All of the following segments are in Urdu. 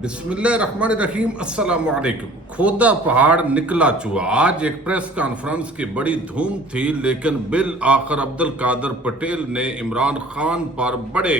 بسم اللہ الرحمن الرحیم، السلام علیکم۔ کھودا پہاڑ نکلا چوہا، آج ایک پریس کانفرنس کی بڑی دھوم تھی، لیکن بالآخر عبدالقادر پٹیل نے عمران خان پر بڑے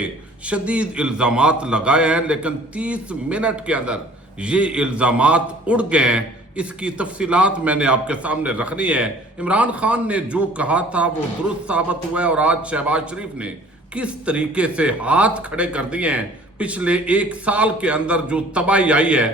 شدید الزامات لگائے ہیں، لیکن 30 منٹ کے اندر یہ الزامات اڑ گئے ہیں۔ اس کی تفصیلات میں نے آپ کے سامنے رکھنی ہے۔ عمران خان نے جو کہا تھا وہ درست ثابت ہوا ہے، اور آج شہباز شریف نے کس طریقے سے ہاتھ کھڑے کر دیے ہیں۔ پچھلے ایک سال کے اندر جو تباہی آئی ہے،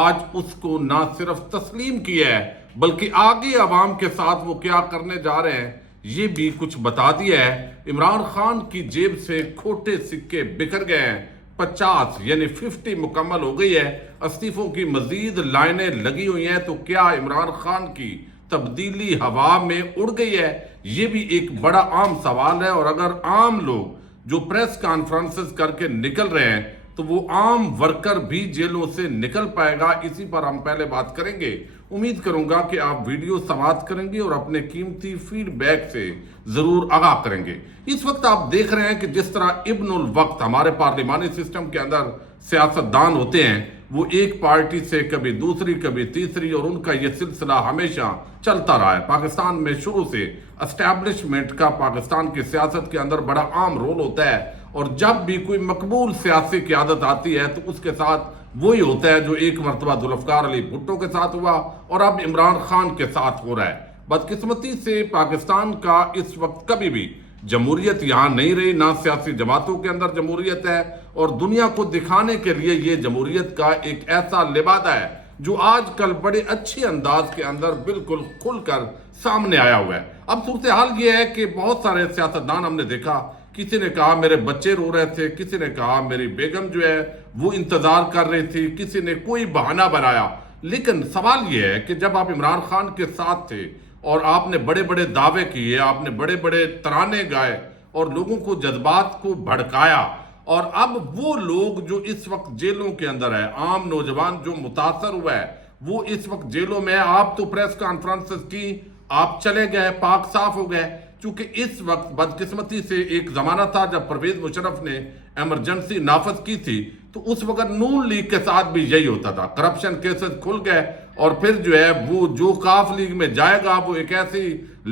آج اس کو نہ صرف تسلیم کیا ہے بلکہ آگے عوام کے ساتھ وہ کیا کرنے جا رہے ہیں یہ بھی کچھ بتا دیا ہے۔ عمران خان کی جیب سے کھوٹے سکے بکھر گئے ہیں، 50 یعنی 50 مکمل ہو گئی ہے، استعفوں کی مزید لائنیں لگی ہوئی ہیں۔ تو کیا عمران خان کی تبدیلی ہوا میں اڑ گئی ہے؟ یہ بھی ایک بڑا عام سوال ہے، اور اگر عام لوگ جو پریس کانفرنسز کر کے نکل رہے ہیں تو وہ عام ورکر بھی جیلوں سے نکل پائے گا؟ اسی پر ہم پہلے بات کریں گے۔ امید کروں گا کہ آپ ویڈیو سماعت کریں گے اور اپنے قیمتی فیڈ بیک سے ضرور آگاہ کریں گے۔ اس وقت آپ دیکھ رہے ہیں کہ جس طرح ابن الوقت ہمارے پارلیمانی سسٹم کے اندر سیاستدان ہوتے ہیں، وہ ایک پارٹی سے کبھی دوسری کبھی تیسری، اور ان کا یہ سلسلہ ہمیشہ چلتا رہا ہے۔ پاکستان میں شروع سے اسٹیبلشمنٹ کا پاکستان کی سیاست کے اندر بڑا عام رول ہوتا ہے، اور جب بھی کوئی مقبول سیاسی قیادت آتی ہے تو اس کے ساتھ وہی ہوتا ہے جو ایک مرتبہ ذوالفقار علی بھٹو کے ساتھ ہوا اور اب عمران خان کے ساتھ ہو رہا ہے۔ بدقسمتی سے پاکستان کا اس وقت کبھی بھی جمہوریت یہاں نہیں رہی، نہ سیاسی جماعتوں کے اندر جمہوریت ہے، اور دنیا کو دکھانے کے لیے یہ جمہوریت کا ایک ایسا لبادہ ہے جو آج کل بڑے اچھے انداز کے اندر بالکل کھل کر سامنے آیا ہوا ہے۔ اب صورتحال یہ ہے کہ بہت سارے سیاستدان ہم نے دیکھا، کسی نے کہا میرے بچے رو رہے تھے، کسی نے کہا میری بیگم جو ہے وہ انتظار کر رہی تھی، کسی نے کوئی بہانہ بنایا۔ لیکن سوال یہ ہے کہ جب آپ عمران خان کے ساتھ تھے اور آپ نے بڑے بڑے دعوے کیے، آپ نے بڑے بڑے ترانے گائے اور لوگوں کو جذبات کو بھڑکایا، اور اب وہ لوگ جو اس وقت جیلوں کے اندر ہے، عام نوجوان جو متاثر ہوا ہے وہ اس وقت جیلوں میں، آپ تو پریس کانفرنسز کی، آپ چلے گئے، پاک صاف ہو گئے، چونکہ اس وقت بدقسمتی سے ایک زمانہ تھا جب پرویز مشرف نے ایمرجنسی نافذ کی تھی، تو اس وقت نون لیگ کے ساتھ بھی یہی ہوتا تھا، کرپشن کیسز کھل گئے، اور پھر جو ہے وہ جو کاف لیگ میں جائے گا وہ ایک ایسی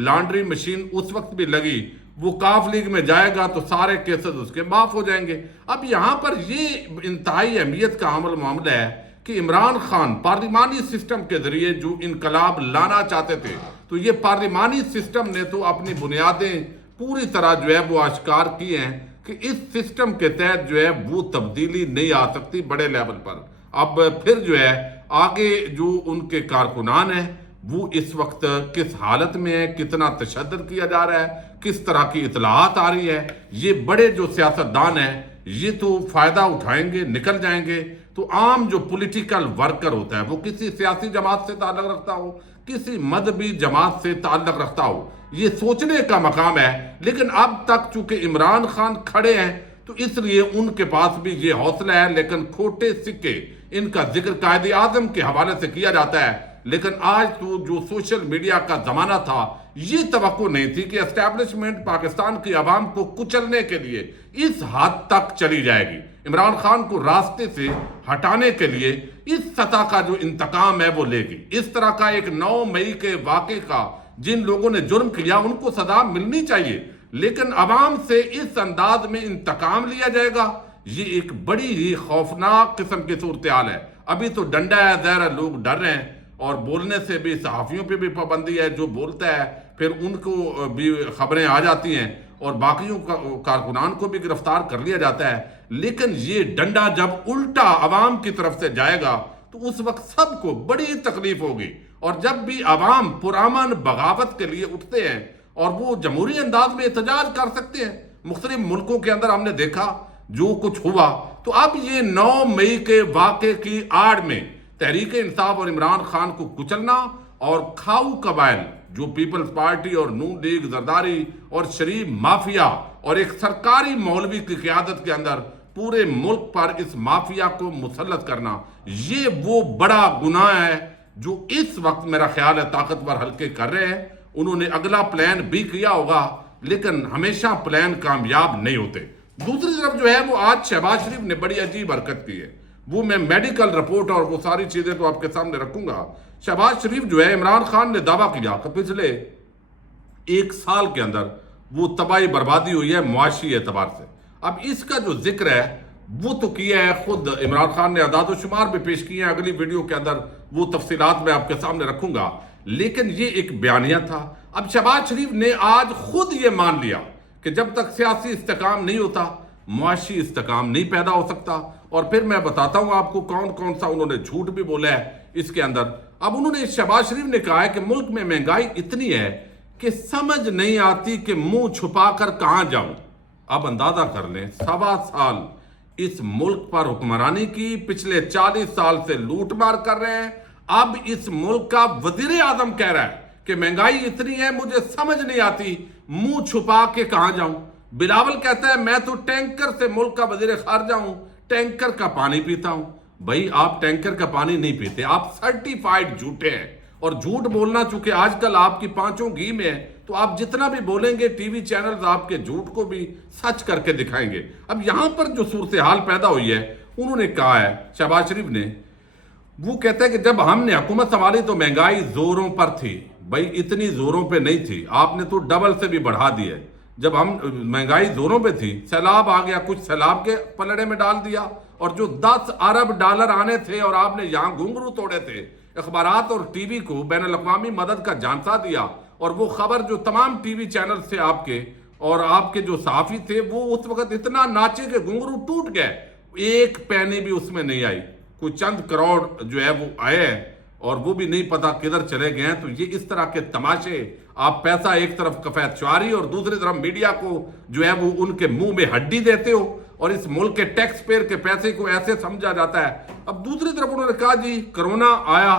لانڈری مشین اس وقت بھی لگی، وہ کاف لیگ میں جائے گا تو سارے کیسز اس کے معاف ہو جائیں گے۔ اب یہاں پر یہ انتہائی اہمیت کا معاملہ ہے کہ عمران خان پارلیمانی سسٹم کے ذریعے جو انقلاب لانا چاہتے تھے، تو یہ پارلیمانی سسٹم نے تو اپنی بنیادیں پوری طرح جو ہے وہ آشکار کی ہیں کہ اس سسٹم کے تحت جو ہے وہ تبدیلی نہیں آ سکتی بڑے لیول پر۔ اب پھر جو ہے آگے جو ان کے کارکنان ہیں وہ اس وقت کس حالت میں ہے، کتنا تشدد کیا جا رہا ہے، کس طرح کی اطلاعات آ رہی ہے، یہ بڑے جو سیاستدان ہیں یہ تو فائدہ اٹھائیں گے، نکل جائیں گے۔ تو عام جو پولیٹیکل ورکر ہوتا ہے، وہ کسی سیاسی جماعت سے تعلق رکھتا ہو، کسی مذہبی جماعت سے تعلق رکھتا ہو، یہ سوچنے کا مقام ہے۔ لیکن اب تک چونکہ عمران خان کھڑے ہیں تو اس لیے ان کے پاس بھی یہ حوصلہ ہے، لیکن کھوٹے سکے ان کا ذکر قائد اعظم کے حوالے سے کیا جاتا ہے۔ لیکن آج تو جو سوشل میڈیا کا زمانہ تھا، یہ توقع نہیں تھی کہ اسٹیبلشمنٹ پاکستان کی عوام کو کچلنے کے لیے اس حد تک چلی جائے گی۔ عمران خان کو راستے سے ہٹانے کے لیے اس سطح کا جو انتقام ہے وہ لے گی۔ اس طرح کا ایک 9 مئی کے واقعے کا جن لوگوں نے جرم کیا ان کو سزا ملنی چاہیے، لیکن عوام سے اس انداز میں انتقام لیا جائے گا، یہ ایک بڑی ہی خوفناک قسم کی صورتحال ہے۔ ابھی تو ڈنڈا ہے، ظاہر ہے لوگ ڈر رہے ہیں، اور بولنے سے بھی صحافیوں پہ بھی پابندی ہے، جو بولتا ہے پھر ان کو بھی خبریں آ جاتی ہیں اور باقیوں کارکنان کو بھی گرفتار کر لیا جاتا ہے۔ لیکن یہ ڈنڈا جب الٹا عوام کی طرف سے جائے گا تو اس وقت سب کو بڑی تکلیف ہوگی، اور جب بھی عوام پرامن بغاوت کے لیے اٹھتے ہیں اور وہ جمہوری انداز میں احتجاج کر سکتے ہیں، مختلف ملکوں کے اندر ہم نے دیکھا جو کچھ ہوا، تو اب یہ 9 مئی کے واقعے کی آڑ میں تحریک انصاف اور عمران خان کو کچلنا، اور کھاؤ قبائل جو پیپلز پارٹی اور نون لیگ، زرداری اور شریف مافیا اور ایک سرکاری مولوی کی قیادت کے اندر پورے ملک پر اس مافیا کو مسلط کرنا، یہ وہ بڑا گناہ ہے جو اس وقت میرا خیال ہے طاقتور حلقے کر رہے ہیں۔ انہوں نے اگلا پلان بھی کیا ہوگا، لیکن ہمیشہ پلان کامیاب نہیں ہوتے۔ دوسری طرف جو ہے وہ آج شہباز شریف نے بڑی عجیب حرکت کی ہے۔ وہ میں میڈیکل رپورٹ اور وہ ساری چیزیں تو آپ کے سامنے رکھوں گا۔ شہباز شریف جو ہے، عمران خان نے دعویٰ کیا کہ پچھلے 1 سال کے اندر وہ تباہی بربادی ہوئی ہے معاشی اعتبار سے۔ اب اس کا جو ذکر ہے وہ تو کیا ہے خود عمران خان نے، اعداد و شمار بھی پیش کیے ہیں، اگلی ویڈیو کے اندر وہ تفصیلات میں آپ کے سامنے رکھوں گا، لیکن یہ ایک بیانیہ تھا۔ اب شہباز شریف نے آج خود یہ مان لیا کہ جب تک سیاسی استحکام نہیں ہوتا معاشی استحکام نہیں پیدا ہو سکتا، اور پھر میں بتاتا ہوں آپ کو کون کون سا انہوں نے جھوٹ بھی بولا ہے اس کے اندر۔ اب انہوں نے، شہباز شریف نے کہا ہے کہ ملک میں مہنگائی اتنی ہے کہ سمجھ نہیں آتی کہ منہ چھپا کر کہاں جاؤں۔ اب اندازہ کر لیں، 1.25 سال اس ملک پر حکمرانی کی، پچھلے 40 سال سے لوٹ مار کر رہے ہیں۔ اب اس ملک کا وزیر اعظم کہہ رہا ہے کہ مہنگائی اتنی ہے مجھے سمجھ نہیں آتی منہ چھپا کے کہاں جاؤں۔ بلاول کہتا ہے میں تو ٹینکر سے ملک کا وزیر خارجہ ہوں، ٹینکر کا پانی پیتا ہوں۔ بھائی آپ ٹینکر کا پانی نہیں پیتے، آپ سرٹیفائیڈ جھوٹے ہیں، اور جھوٹ بولنا چونکہ آج کل آپ کی پانچوں گھی میں ہے تو آپ جتنا بھی بولیں گے ٹی وی چینلز آپ کے جھوٹ کو بھی سچ کر کے دکھائیں گے۔ اب یہاں پر جو صورتحال پیدا ہوئی ہے، انہوں نے کہا ہے شہباز شریف نے، وہ کہتا ہے کہ جب ہم نے حکومت سنبھالی تو مہنگائی زوروں پر تھی۔ بھائی اتنی زوروں پہ نہیں تھی، آپ نے تو ڈبل سے بھی بڑھا دی ہے۔ جب ہم مہنگائی زوروں پہ تھی، سیلاب آ گیا، کچھ سیلاب کے پلڑے میں ڈال دیا، اور جو 10 ارب ڈالر آنے تھے اور آپ نے یہاں گھنگرو توڑے تھے، اخبارات اور ٹی وی کو بین الاقوامی مدد کا جھانسا دیا، اور وہ خبر جو تمام ٹی وی چینل تھے آپ کے اور آپ کے جو صحافی تھے وہ اس وقت اتنا ناچے کہ گھنگرو ٹوٹ گئے، ایک پینی بھی اس میں نہیں آئی، کوئی چند کروڑ جو ہے وہ آئے ہیں اور وہ بھی نہیں پتا کدھر چلے گئے ہیں۔ تو یہ اس طرح کے تماشے، آپ پیسہ ایک طرف کفیت چواری اور دوسری طرف میڈیا کو جو ہے وہ ان کے منہ میں ہڈی دیتے ہو، اور اس ملک کے ٹیکس پیئر کے پیسے کو ایسے سمجھا جاتا ہے۔ اب دوسری طرف انہوں نے کہا جی کرونا آیا،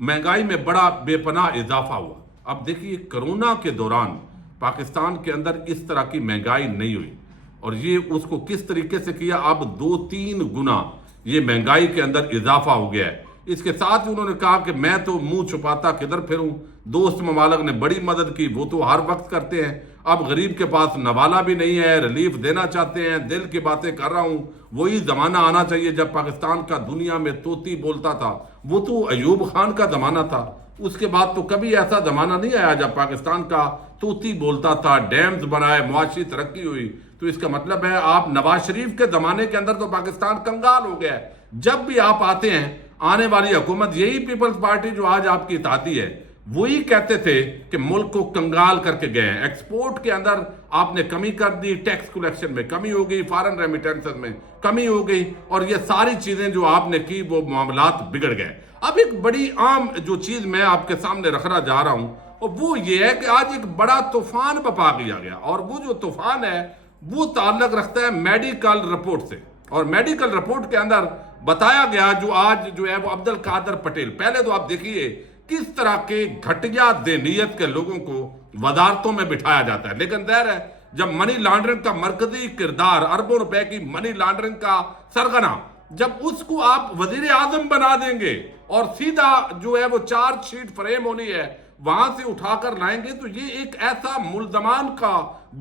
مہنگائی میں بڑا بے پناہ اضافہ ہوا۔ اب دیکھیے کرونا کے دوران پاکستان کے اندر اس طرح کی مہنگائی نہیں ہوئی، اور یہ اس کو کس طریقے سے کیا، اب 2-3 گنا یہ مہنگائی کے اندر اضافہ ہو گیا ہے۔ اس کے ساتھ ہی انہوں نے کہا کہ میں تو منہ چھپاتا کدھر پھروں، دوست ممالک نے بڑی مدد کی، وہ تو ہر وقت کرتے ہیں، اب غریب کے پاس نوالا بھی نہیں ہے، ریلیف دینا چاہتے ہیں، دل کی باتیں کر رہا ہوں۔ وہی زمانہ آنا چاہیے جب پاکستان کا دنیا میں طوطی بولتا تھا، وہ تو ایوب خان کا زمانہ تھا، اس کے بعد تو کبھی ایسا زمانہ نہیں آیا جب پاکستان کا طوطی بولتا تھا، ڈیمز بنائے، معاشی ترقی ہوئی۔ تو اس کا مطلب ہے آپ نواز شریف کے زمانے کے اندر تو پاکستان کنگال ہو گیا ہے۔ جب بھی آپ آتے ہیں، آنے والی حکومت، یہی پیپلز پارٹی جو آج آپ کی اطاعتی ہے، وہی کہتے تھے کہ ملک کو کنگال کر کے گئے ہیں، ایکسپورٹ کے اندر آپ نے کمی کر دی، ٹیکس کلیکشن میں کمی ہو گئی، فارن ریمیٹنسز میں کمی ہو گئی، اور یہ ساری چیزیں جو آپ نے کی وہ معاملات بگڑ گئے۔ اب ایک بڑی عام جو چیز میں آپ کے سامنے رکھنا جا رہا ہوں، اور وہ یہ ہے کہ آج ایک بڑا طوفان بپا کیا گیا، اور وہ جو طوفان ہے وہ تعلق رکھتا ہے میڈیکل رپورٹ سے، اور میڈیکل رپورٹ کے اندر بتایا گیا جو آج جو ہے وہ عبدالقادر پٹیل، پہلے تو آپ دیکھیے کس طرح کے گھٹیا ذہنیت کے لوگوں کو وزارتوں میں بٹھایا جاتا ہے، لیکن ظاہر ہے جب منی لانڈرنگ کا مرکزی کردار، اربوں روپے کی منی لانڈرنگ کا سرغنہ، جب اس کو آپ وزیر اعظم بنا دیں گے اور سیدھا جو ہے وہ چارج شیٹ فریم ہونی ہے وہاں سے اٹھا کر لائیں گے، تو یہ ایک ایسا ملزمان کا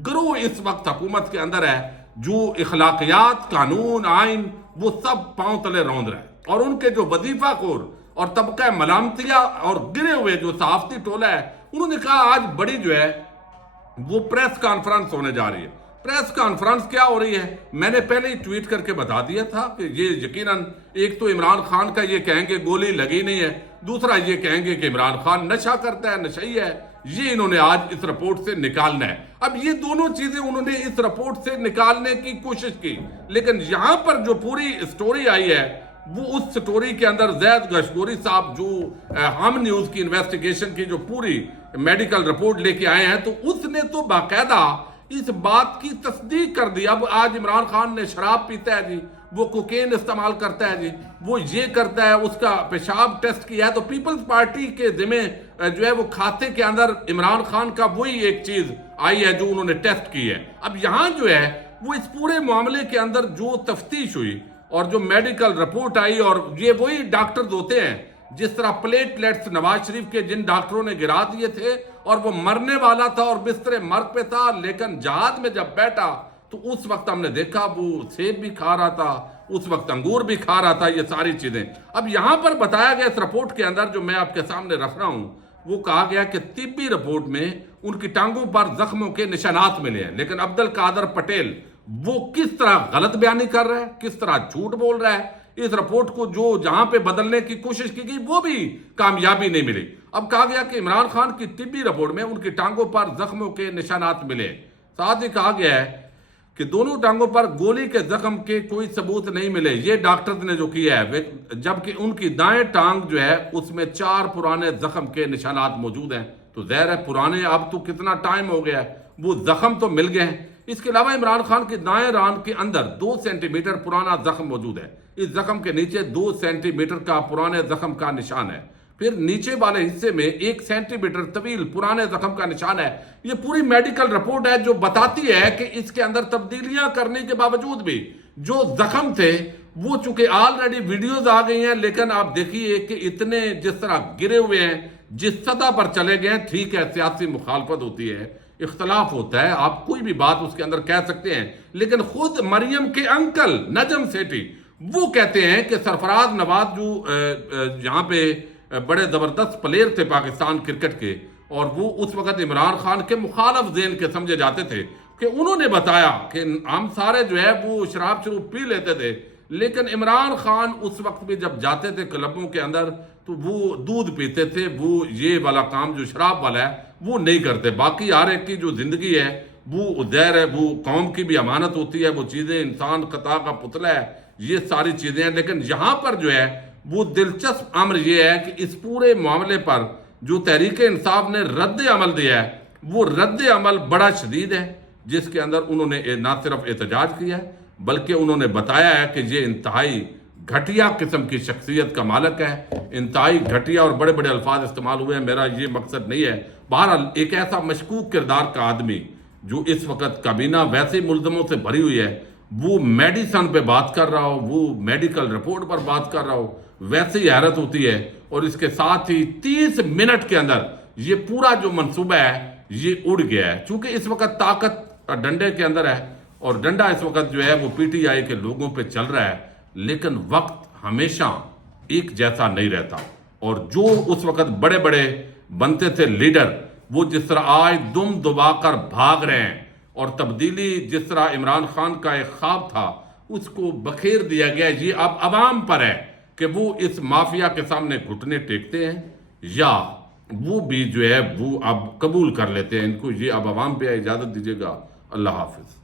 گروہ اس وقت حکومت کے اندر ہے جو اخلاقیات، قانون، آئین وہ سب پاؤں تلے روند رہے، اور ان کے جو وظیفہ خور اور طبقہ ملامتیہ اور گرے ہوئے جو صحافتی ٹولہ ہے، انہوں نے کہا آج بڑی جو ہے وہ پریس کانفرنس ہونے جا رہی ہے۔ پریس کانفرنس کیا ہو رہی ہے، میں نے پہلے ہی ٹویٹ کر کے بتا دیا تھا کہ یہ یقیناً ایک تو عمران خان کا یہ کہیں گے گولی لگی نہیں ہے، دوسرا یہ کہیں گے کہ عمران خان نشہ کرتا ہے، نشئی ہے، یہ انہوں نے آج اس رپورٹ سے نکالنا ہے۔ اب یہ دونوں چیزیں انہوں نے اس رپورٹ سے نکالنے کی کوشش کی، لیکن یہاں پر جو پوری سٹوری آئی ہے وہ اس سٹوری کے اندر زید گشگوری صاحب جو ہم نیوز کی انویسٹیگیشن کی جو پوری میڈیکل رپورٹ لے کے آئے ہیں، تو اس نے تو باقاعدہ اس بات کی تصدیق کر دی۔ اب آج عمران خان نے شراب پیتا ہے جی، وہ کوکین استعمال کرتا ہے جی، وہ یہ کرتا ہے، اس کا پیشاب ٹیسٹ کیا ہے، تو پیپلز پارٹی کے ذمہ جو ہے وہ کھاتے کے اندر عمران خان کا وہی ایک چیز آئی ہے جو انہوں نے ٹیسٹ کی ہے۔ اب یہاں جو ہے وہ اس پورے معاملے کے اندر جو تفتیش ہوئی اور جو میڈیکل رپورٹ آئی، اور یہ وہی ڈاکٹرز ہوتے ہیں جس طرح پلیٹلیٹس نواز شریف کے جن ڈاکٹروں نے گرا دیے تھے اور وہ مرنے والا تھا اور بستر مرگ پہ تھا، لیکن جہاز میں جب بیٹھا تو اس وقت ہم نے دیکھا وہ سیب بھی کھا رہا تھا، اس وقت انگور بھی کھا رہا تھا، یہ ساری چیزیں۔ اب یہاں پر بتایا گیا اس رپورٹ کے اندر جو میں آپ کے سامنے رکھ رہا ہوں، وہ کہا گیا کہ طبی رپورٹ میں ان کی ٹانگوں پر زخموں کے نشانات ملے ہیں، لیکن عبد القادر پٹیل وہ کس طرح غلط بیانی کر رہا ہے، کس طرح جھوٹ بول رہا ہے، اس رپورٹ کو جو جہاں پہ بدلنے کی کوشش کی گئی وہ بھی کامیابی نہیں ملی۔ اب کہا گیا کہ عمران خان کی طبی رپورٹ میں ان کی ٹانگوں پر زخموں کے نشانات ملے، ساتھ ہی کہا گیا ہے کہ دونوں ٹانگوں پر گولی کے زخم کے کوئی ثبوت نہیں ملے، یہ ڈاکٹر نے جو کیا ہے، جبکہ ان کی دائیں ٹانگ جو ہے اس میں 4 پرانے زخم کے نشانات موجود ہیں۔ تو ظاہر ہے پرانے، اب تو کتنا ٹائم ہو گیا ہے، وہ زخم تو مل گئے ہیں۔ اس کے علاوہ عمران خان کی دائیں ران کے اندر 2 سینٹی میٹر پرانا زخم موجود ہے، اس زخم کے نیچے 2 سینٹی میٹر کا پرانے زخم کا نشان ہے، پھر نیچے والے حصے میں 1 سینٹی میٹر طویل پرانے زخم کا نشان ہے۔ یہ پوری میڈیکل رپورٹ ہے جو بتاتی ہے کہ اس کے اندر تبدیلیاں کرنے کے باوجود بھی جو زخم تھے وہ چونکہ آلریڈی ویڈیوز آ گئی ہیں، لیکن آپ دیکھیے کہ اتنے جس طرح گرے ہوئے ہیں، جس سطح پر چلے گئے ہیں۔ ٹھیک ہے، سیاسی مخالفت ہوتی ہے، اختلاف ہوتا ہے، آپ کوئی بھی بات اس کے اندر کہہ سکتے ہیں، لیکن خود مریم کے انکل نجم سیٹھی وہ کہتے ہیں کہ سرفراز نواز جو یہاں پہ بڑے زبردست پلیئر تھے پاکستان کرکٹ کے، اور وہ اس وقت عمران خان کے مخالف ذہن کے سمجھے جاتے تھے، کہ انہوں نے بتایا کہ ہم سارے جو ہے وہ شراب پی لیتے تھے، لیکن عمران خان اس وقت بھی جب جاتے تھے کلبوں کے اندر تو وہ دودھ پیتے تھے، وہ یہ والا کام جو شراب والا ہے وہ نہیں کرتے۔ باقی ہر ایک کی جو زندگی ہے وہ ظاہر ہے، وہ قوم کی بھی امانت ہوتی ہے، وہ چیزیں انسان خطا کا پتلا ہے، یہ ساری چیزیں ہیں۔ لیکن یہاں پر جو ہے وہ دلچسپ امر یہ ہے کہ اس پورے معاملے پر جو تحریک انصاف نے رد عمل دیا ہے، وہ رد عمل بڑا شدید ہے، جس کے اندر انہوں نے نہ صرف احتجاج کیا ہے بلکہ انہوں نے بتایا ہے کہ یہ انتہائی گھٹیا قسم کی شخصیت کا مالک ہے، انتہائی گھٹیا، اور بڑے بڑے الفاظ استعمال ہوئے ہیں، میرا یہ مقصد نہیں ہے۔ بہرحال ایک ایسا مشکوک کردار کا آدمی جو اس وقت کابینہ ویسے ملزموں سے بھری ہوئی ہے، وہ میڈیسن پہ بات کر رہا ہو، وہ میڈیکل رپورٹ پر بات کر رہا ہو، ویسے ہی حیرت ہوتی ہے۔ اور اس کے ساتھ ہی 30 منٹ کے اندر یہ پورا جو منصوبہ ہے یہ اڑ گیا ہے، چونکہ اس وقت طاقت ڈنڈے کے اندر ہے، اور ڈنڈا اس وقت جو ہے وہ پی ٹی آئی کے لوگوں پہ چل رہا ہے، لیکن وقت ہمیشہ ایک جیسا نہیں رہتا، اور جو اس وقت بڑے بڑے بنتے تھے لیڈر، وہ جس طرح آج دم دبا کر بھاگ رہے ہیں، اور تبدیلی جس طرح عمران خان کا ایک خواب تھا اس کو بخیر دیا گیا۔ یہ اب عوام پر ہے کہ وہ اس مافیا کے سامنے گھٹنے ٹیکتے ہیں یا وہ بھی جو ہے وہ اب قبول کر لیتے ہیں ان کو۔ یہ اب عوام پہ اجازت دیجیے گا۔ اللہ حافظ۔